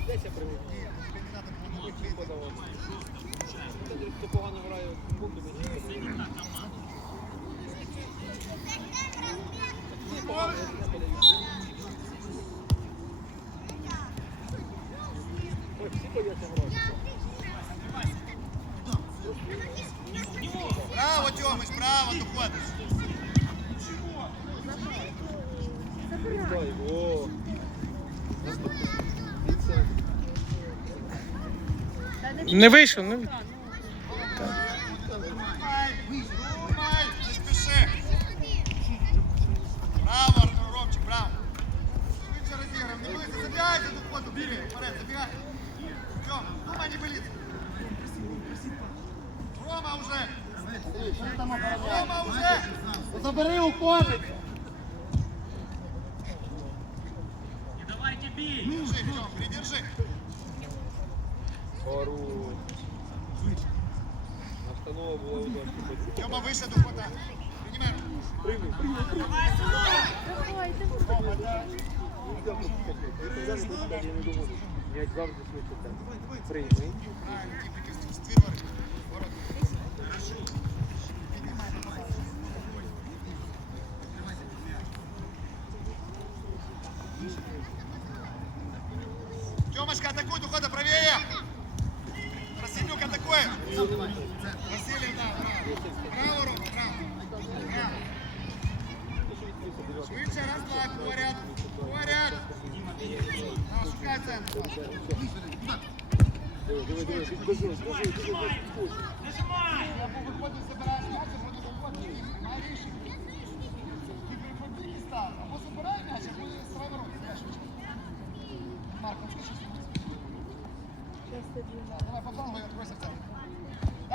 десь я привів. Ні, подавав. Хто погано грає погано не подають. Ой. Браво, Тьомич, браво, доходиш. Тьом, думай, не боліться. Рома вже. Рома вже. Забери уходить. Держи, Тьом, придержи. Хорош. Настанова була удачна. Тьома вище до хода. Приймай. Прийми, прийми, прийми. Як завжди швидше так. Прийми.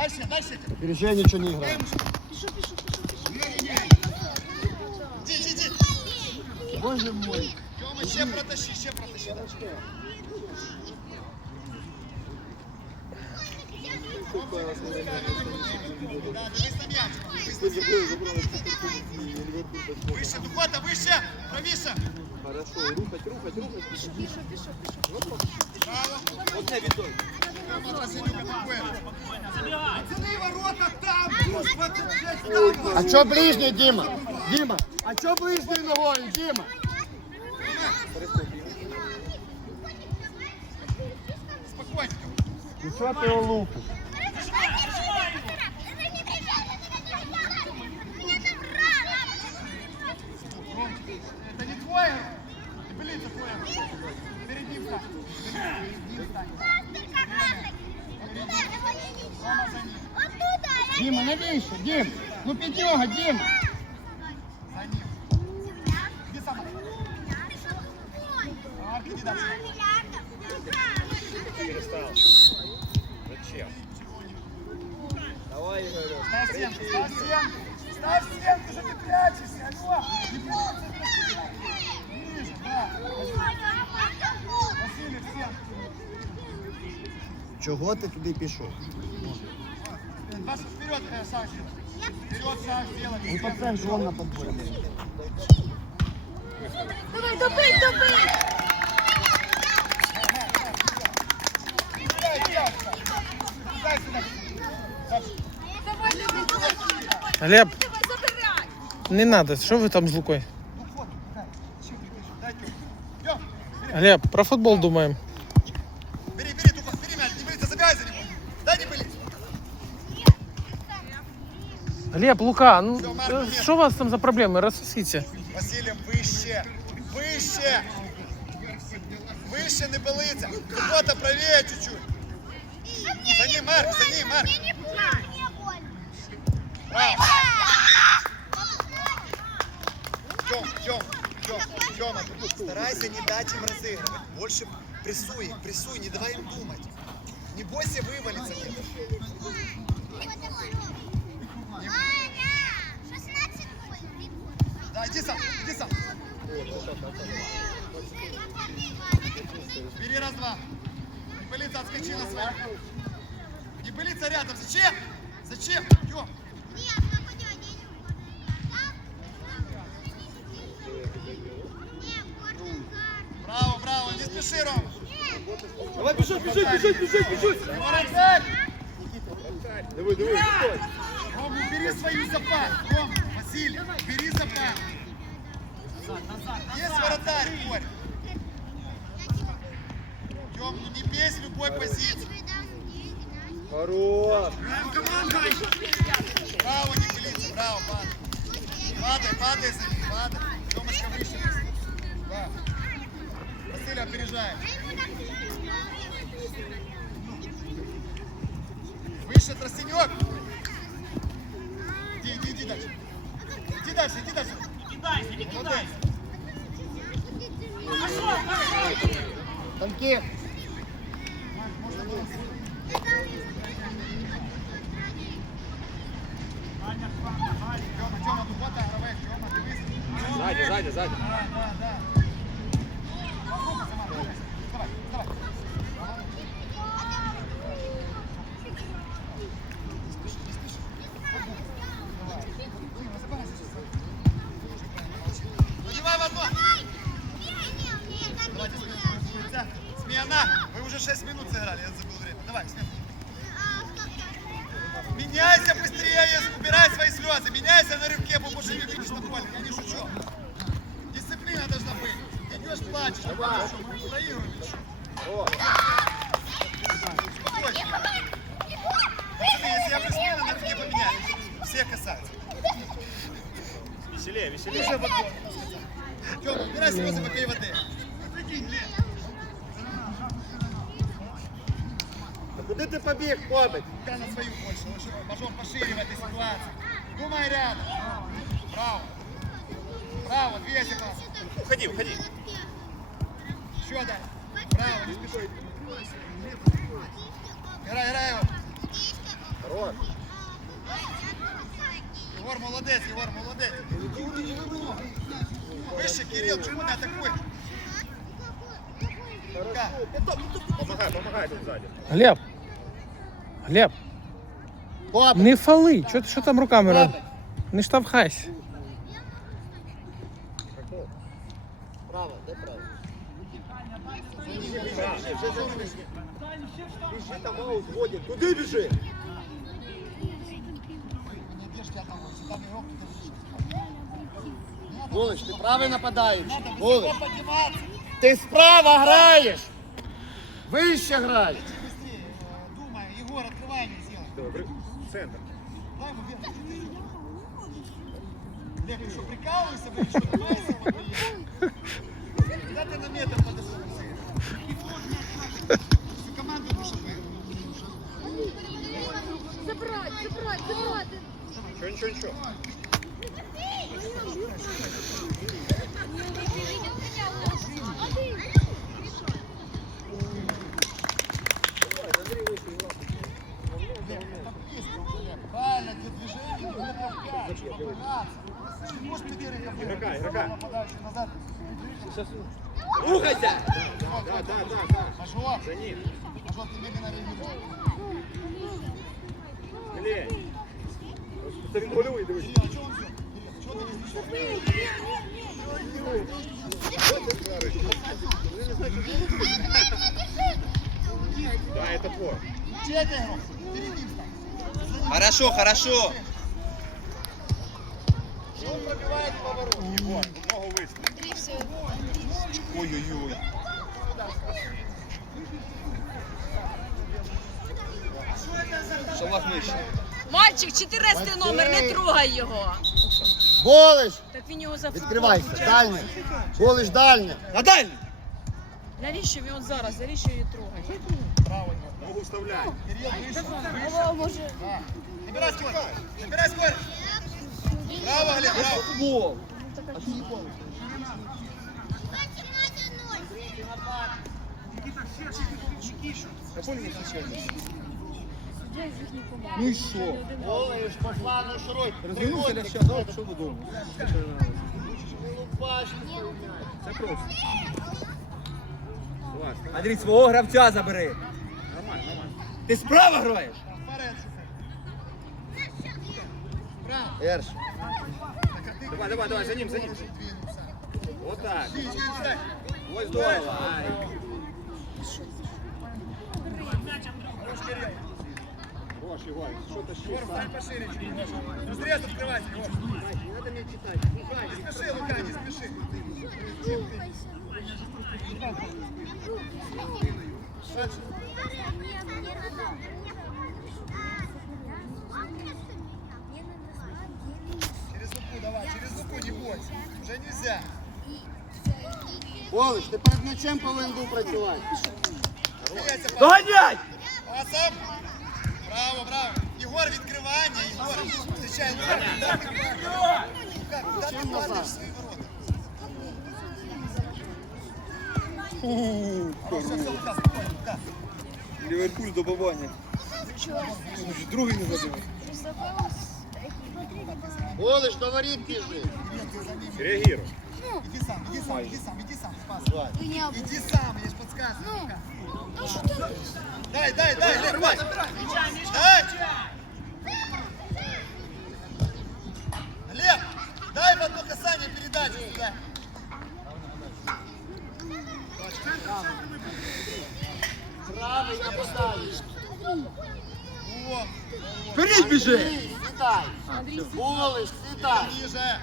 Дальше, дальше. Бережей ничего не играет. Иди, иди, иди. Боже мой. Тёма, ще протащи, ще протащи. дальше. Да, дивись на м'яч. Дивись на м'яч. Вище, Духота, вище. Правіше. Хорошо, рухать, рухать, рухать. Браво. Одне віддай. Тёма, Василюк атакує. А чё ближний, Дима? Дима, а ближней ногой, Дима? Спокойненько. Ну что ты его лупишь? Это не твое. Блин, это твое. Перед ним встань. Перед ним встань. Рома за ним. Дима, навіщо? Дим, ну пятёга, Дима. За ним. Иди сам. Марк, иди дальше. Давай, Ігорю. Ставь стенку, ставь стенку. Ставь стенку, что ты прячешься. Алло. Не прячься. Ниже, да. Василий, в стенку. Чого ти туди пішов? Паша, вперед, э, Саш. Вперед, Саш, делай. Ну так це ж вон на подборі. Давай, добий, давай! Глеб, не надо, що ви там з Лукою? Ну, Глеб, про футбол думаємо. бери, бери, Туха, бери мяч, не болится, забегай за него. Дай не болит. Глеб, Лука, ну е, що у вас там за проблеми? Розсусіться. Василий, выше, выше. Выше не болится. Фото правее чуть-чуть. За ним, Марк, за ним, Марк. Браво. Тём, Тём, Тём, Тёма, старайся не дать им разыгрывать. Больше прессуй их, прессуй, не давай им думать. Не бойся вывалиться где-то. Да, иди сам, иди сам. Бери раз-два. Небылица отскочила сверху. Небылица рядом. Зачем? Зачем? Тём. Браво, браво. Не спеши, Ром. Давай, біжуть, біжуть, біжуть, біжуть, біжуть. Воротарь! Диви, диви, убери свою запас. Ром, Василий, бери запас. Есть вратарь, Борь. Тём, ну не в любой позиции. Хорош. Браво, не пылиться, браво, падай. Падай, падай за ним, падай. Тёмочка выше. Да. Василий опережает. Выше, Тростенёк. Иди, иди, иди дальше. Иди дальше, иди дальше. Не кидайся, Танки. Тёма, Тёма, ну игровая, Тёма, дивись. А мы проигрываем или что? Спокойно. Пацаны, если я плюс-минус на рывке поменяли, все касаются. Веселее, веселее. Уже вот Тёма, убирай слезы, попей воды. Ну, прикинь, Лен. Куди ти побіг, хлопець? Я на свою больше. Лучше Мажор пошире в этой ситуации. Думай рядом. Браво. Браво, двигайся класс. Уходи, уходи. Еще дай. Браво, не спеши. Играй, играй его. Хорош. Егор молодец, Егор молодец. Выше, Кирилл, чему не атакуешь? Помагай, помагай тут ззаді. Глеб. Глеб, не фали. Що, що там руками робиш? Не штовхайся. игрок, ты держишь. Булич, ти правий нападаєш. Надо Булич. высоко подниматься. Ти справа граєш. Вище граєш. Быстрее, э, думай. Егор, открывай, не сделай. Центр. Дай ему вверх. Лев, ты что, прикалываешься, блин, что, давай сегодня. Куда ты на метр подошел, Обыграться. Ты можешь предъявить ко мне? Игрока, игрока. Рухайся! Да, да, да, да. Мажор, За ним. Мажор, ты медленно реагируй. Це він голює, дивись. Да, это твой. Хорошо, хорошо. Он пробивает поворот. Егор, ногу виставив. Ой-ой-ой. Шалах нижче. Мальчик, 14 номер, не трогай його. Голиш! Так він його зафарбував. Відкривайся, дальне. Голиш дальне. На дальне! Навіщо він зараз? Навіщо її трогає? Ногу вставляй. Голова може. Набирай скорость. Набирай скорость. Браво, Глеб, браво. А ти не помниш. Никита, все, все, Никита. Я понял, что Ну і що? Булич, пошла на широй. Розвернувся ляща, дав, пішов додому. Це просто. Клас. Андрій, свого гравця забери. Нормально, нормально. Ти справа граєш? Вперед, шукай. Браво. Ерш. Так, а ты Давай, давай, давай, за ним, за ним. двинулся. Вот так. Иди, иди, иди. Ось здорово. Ай. Хороший гол. Що тащиш? Егор, встань пошире чуть немножко. Открывайся, Егор. Не надо мне читать. Не спеши, Лука, не спеши. Дальше. Через луку давай, через луку не бойся. Уже нельзя. Олеж, ти перед м'ячем повинен був працювати. Сміяйся, Павло. Догонять! Браво, браво. Єгор, відкривання. Єгор, зустрічай куди ти падаєш свої ворота? Все, все, Лука, спокійно, Лука. Ліверпуль до бабаня. Другий не забив. Олеж, до воріт біжи. Реагируй. Иди сам, иди сам, иди сам, иди сам, пас. Иди сам, я ж подсказываю. Лука. Дай, дай, дай, Лев, дай. Дай. Лев, дай в одно касание передачу сюда. Правий не поставиш. О, Вперед біжи! Сідай. Олеж, сідай. ниже.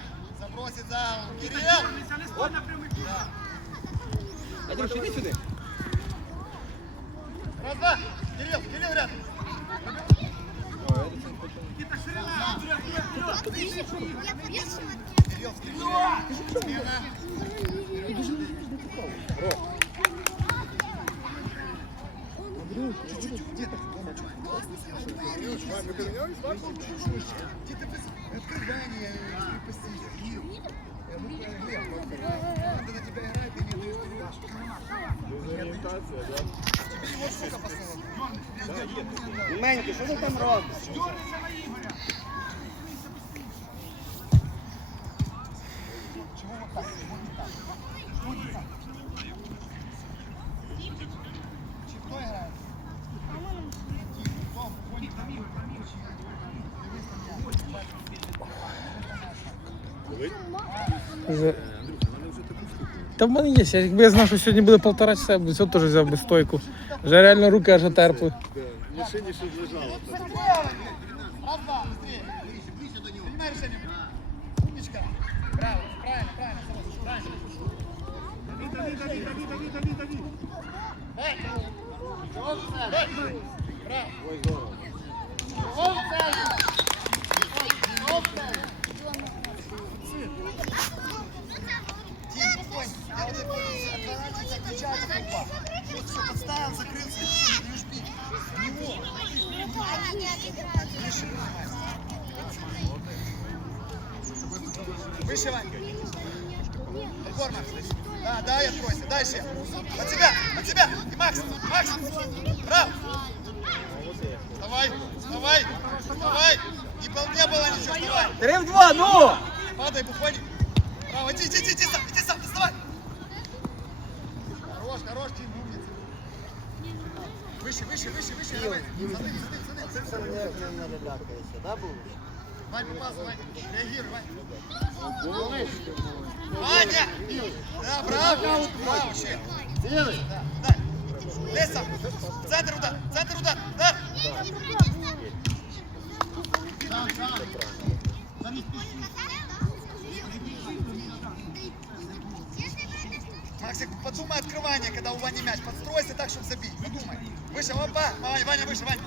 Забросит за Кирилл. Андрюш, іди сюди. Раз, два. Кирилл, Кирилл рядом. Кирилл, Кирилл. Кирилл. Я ну, Глеб, надо на тебя играть, ты не даешь передачу. Тебе его сука послала. Меньки, що ти там робиш? Чего вот так? Чего не так? Что не так? Чи- Кто играет? Том, Коник, Дивись на меня. Вже- Та в мене є. Я- Якби я знав, що сьогодні буде полтора часа, я б все теж взяв би стойку. Вже реально руки аж отерпли. Эй! Браво. Дальше. От тебя, от тебя. И Макс, Макс. Браво. Вставай, вставай, вставай. Не, пол- не было ничего, вставай. Три в два, ну! Падай, бухоник. Браво, иди, иди, иди, иди сам, иди сам, доставай. Хорош, хорош, Тим, умница. Выше, выше, выше, выше, давай. Задым, задым, задым. Не налякаєшся, да, був? Ваня! Да, браво, браво. Цілий. Да. Леса, центр удар, центр удар, да. Максик, подумай открывание, когда у Вани мяч. Подстройся так, чтобы забить. Подумай. Выше, опа. Ваня, Ваня, выше, Ваня.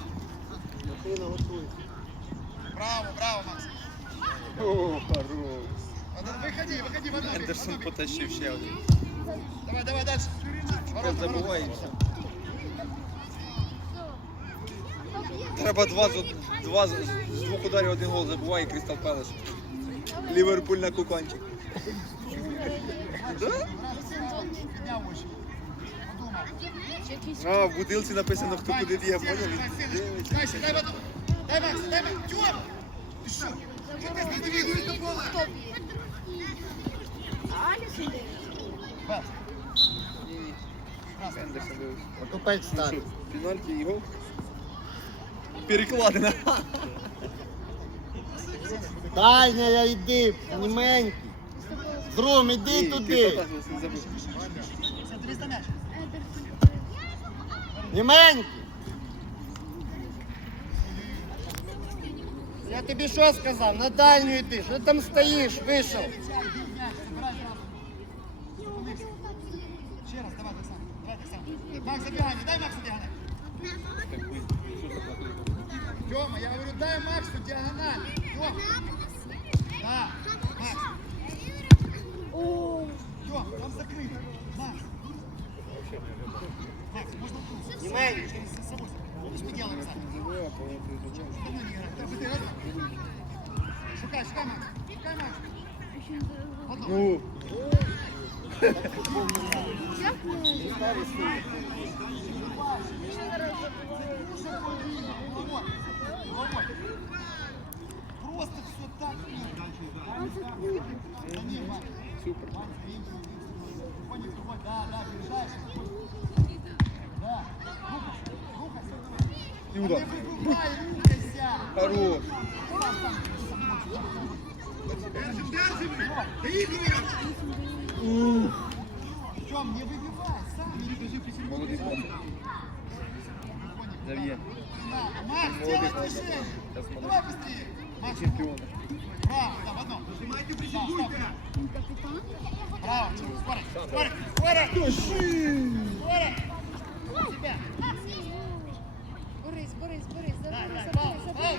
Браво, браво, Макс. О, хорош. Выходи, выходи в одну. Ендерсон потащив ще один. Давай, давай дальше. Ворота, ворота. Забувай і все. Треба два, з два з з двох ударів один гол забуває і Крістал Пелес. Ліверпуль на куканчик. Підняв очі. Подумав. А, в будилці написано, хто куди б'є, поняв? Дивиться. Дай, дай, дай, дай, Макс, дай, Макс. Тём! Ты что? Ты не двигай до пола. Пас. Ендерсон дивився. Окупець стане. Пенальті і гол. Перекладина. Дальня, я йди, німенький. Зром, іди туди. Забив. Я тобі що сказав? На дальню йди. Що ти там стоїш? Вийшов. М'яч, забирай зразу. Зупинився. Ще раз, давай так само. Давай так само. Макс, забігання, дай Максу діагональ. Тьома, я говорю, дай Максу діагональ. Тьома. Да, Макс. Тьом, там закрыто. Макс. Макс, можно тут? Знімай. Через собой. Что мы делаем, Саша? Давно не играем. Так, ты раз. Шукай, шукай, Макс. Шукай, Макс. Головой. Просто все так. Супер. Коник другой, да, да, переезжаешь. Да. Рухайся, рухайся. І удар. Не выбивай, рухайся. Хорош. Тём, не выбивай, сам не бежи при себе. Молодий хлопець. Зав'є. Макс, делай движение. Давай быстрее. Макс, Чемпіон. Браво, да, в одном. Нажимайте, прессингуйте. Браво, скорость, скорость, скорость. Скорость. Себя. Борис, Борис, Борис, забери, забери, забери. фау, фау.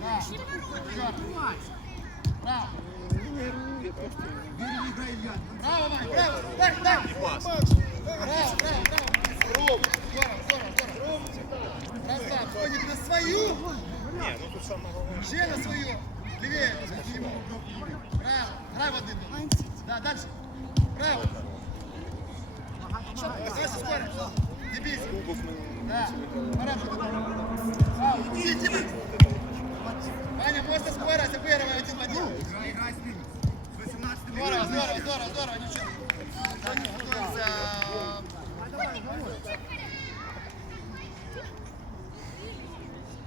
Да, Чёрт. Браво. Браво, Вань, браво, Вань, да. Браво, браво, браво. Здорово, здорово, здорово. Расслабь, коник на свою. Ще на свою. Левее. Браво. Грай в один. Да, дальше. Ваня, просто скорость, обыгрывай один в один. Здорово, здорово, здорово, здорово, ничего. Так, готовимся.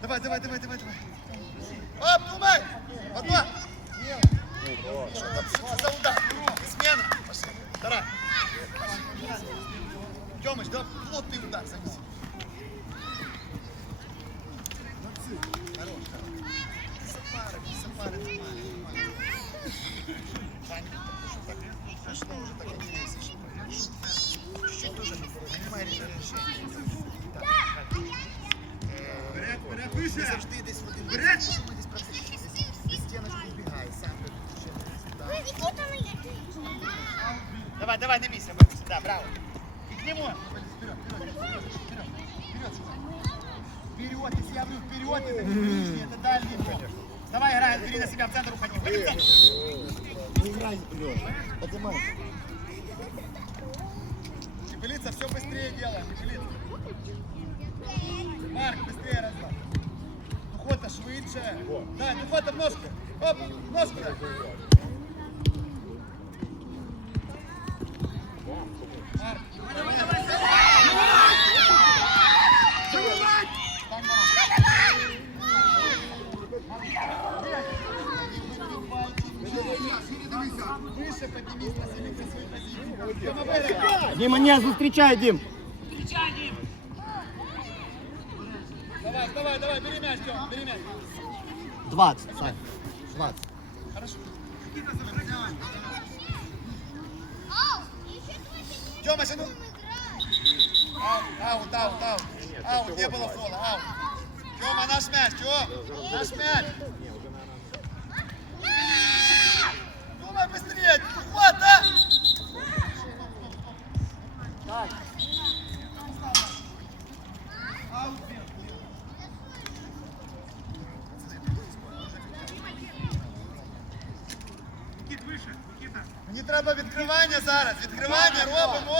Давай, давай, давай, давай, давай. Оп, думай! Одна! Что там за удар? Смена! Пошли. Вторая. Тёмыч, да плотный удар занеси. Молодцы. Хорош, хорош. Сапары, сапары, нормально, нормально. Ваня, так, пошло уже так интересно. Чуть-чуть тоже принимай решение. Вперед, вперед, выше! Давай, давай, не бейся, выбейся, да, браво. И к нему. Вперед, вперед, вперед, вперед, вперед, Вперед, если я говорю вперед, это ближний, это дальний бок. Давай, играй, бери на себя, в центр уходи. Уходи в центр. Не играй вперед. Поднимайся. Чепелица, все быстрее делаем, Чепелица. Марк, быстрее разлад. Духота швидше. Да, духота в ножку. Оп, в ножку. Дима, не зустрічай, Дім. Давай, давай, давай, бери мяч, Тём, бери мяч. 20, Сань. аут. Аут, не было фола, аут. Тёма, наш мяч, Тём, наш мяч. Думай быстрее, вот, да? Аут, Мені треба відкривання зараз. Відкривання робимо.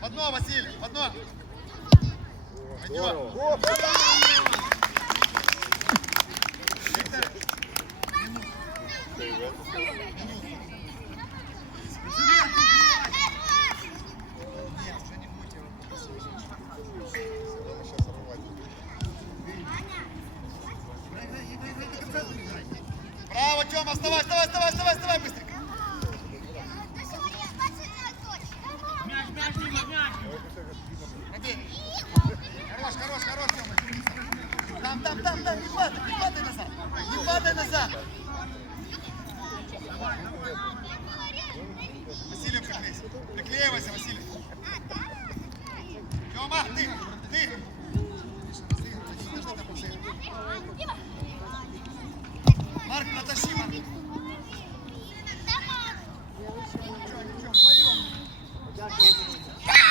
В одно, Василь, в одно. Браво, Тёма, вставай, вставай, вставай, вставай, вставай быстренько.